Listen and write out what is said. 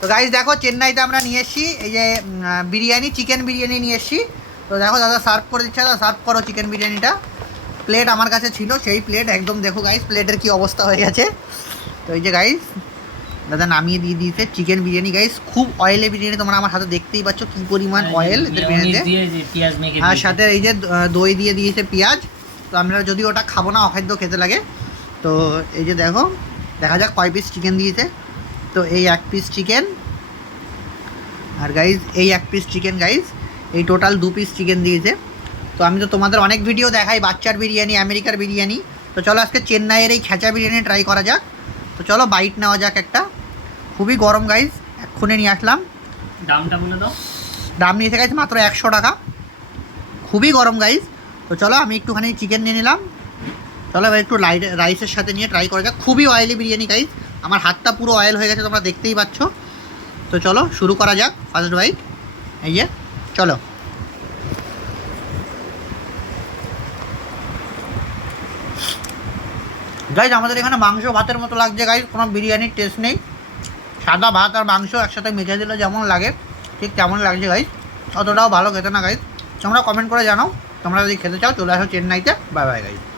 তো গাইজ দেখো চেন্নাইতে আমরা নিয়ে এসেছি এই যে বিরিয়ানি, চিকেন বিরিয়ানি নিয়ে এসেছি। তো দেখো দাদা সার্ভ করে দিচ্ছে, দাদা সার্ভ করো চিকেন বিরিয়ানিটা। প্লেট আমার কাছে ছিল, সেই প্লেট একদম দেখো গাইজ প্লেটের কি অবস্থা হয়ে গেছে। তো এই যে গাইজ দাদা নামিয়ে দিয়ে দিয়েছে চিকেন বিরিয়ানি। গাইজ খুব অয়েলে বিরিয়ানি, তোমরা আমার হাতে দেখতেই পাচ্ছ কি পরিমাণ অয়েল এদের বিরিয়ানিতে। আর সাথে এই যে দই দিয়ে দিয়েছে, পেঁয়াজ। তো আমরা যদি ওটা খাবো না, অখাদ্য খেতে লাগে। তো এই যে দেখো, দেখা যাক কয় পিস চিকেন দিয়েছে। তো এই এক পিস চিকেন, আর গাইজ এই এক পিস চিকেন গাইজ, এই টোটাল 2 পিস চিকেন দিয়েছে। তো আমি তো তোমাদের অনেক ভিডিও দেখাই বাচ্চার বিরিয়ানি, আমেরিকার বিরিয়ানি। তো চলো আজকে চেন্নাইয়ের এই খেঁচা বিরিয়ানি ট্রাই করা যাক। তো চলো বাইট নেওয়া যাক একটা। খুবই গরম গাইজ, এক্ষুনি নিয়ে আসলাম। দামটা বলে দাও। দাম নিয়েছে গাইজ মাত্র 100 টাকা। খুবই গরম গাইজ। তো চলো আমি একটুখানি চিকেন নিয়ে নিলাম। চলো এবার একটু রাইসের সাথে নিয়ে ট্রাই করা যাক। খুবই অয়েলি বিরিয়ানি গাইজ, আমার হাতটা পুরো অয়েল হয়ে গেছে, তোমরা দেখতেই পাচ্ছ। তো চলো শুরু করা যাক ফার্স্ট বাইট। এই যে চলো। গাইজ আমাদের এখানে মাংস ভাতের মতো লাগছে গাইজ, কোনো বিরিয়ানির টেস্ট নেই। সাদা ভাত আর মাংস একসাথে মেখে দিলে যেমন লাগে ঠিক তেমন লাগছে গাইজ, অতটাও ভালো খেতে না গাইজ। তোমরা কমেন্ট করে জানাও তোমরা যদি খেতে চাও। চলে আসো চেন্নাইতে। Bye bye guys.